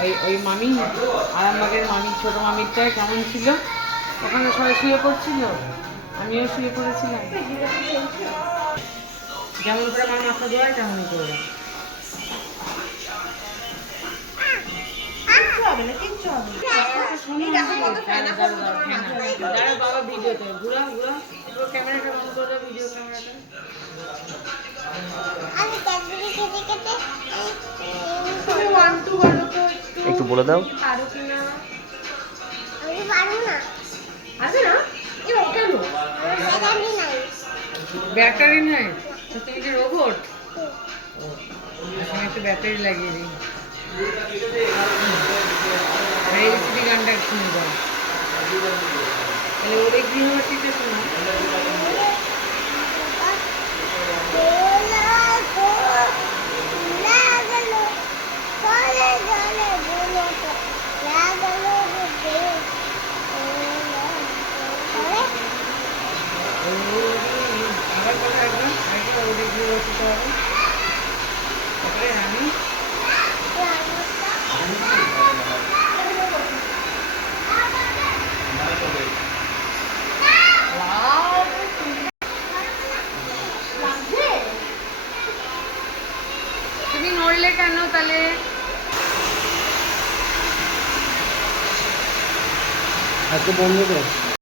ওই ওই মামি আরামবাগের মামি ছোট মামিরটা কেমন ছিল? ওখানে সবাই শুয়ে পড়ছিল? আমিও শুয়ে পড়েছিলাম। যেমন করে আমার মাথা ধোয়ায় তেমনই করে দাঁড়া বাবা ভিডিওতে ঘুরা ঘুরা। ক্যামেরাটা বন্ধ করে দাও ভিডিও ক্যামেরাটা। আমি ক্যাডবেরি খেতে খেতে তুমি ওয়ান টু বলো তো একটু। বলে দাও। পারো কিনা আমি পারব না। আছে না? এ কেন? ব্যাটারি নাই। ব্যাটারি নাই? তো তুমি কি রোবট আমি একটু ব্যাটারি লাগিয়ে দিই। এলসিডি গানটা শুনে দাও তাহলে ওদের গৃহবাসীতে তুমি নড়লে কেন তাহলে? আজকে বন্ধ করে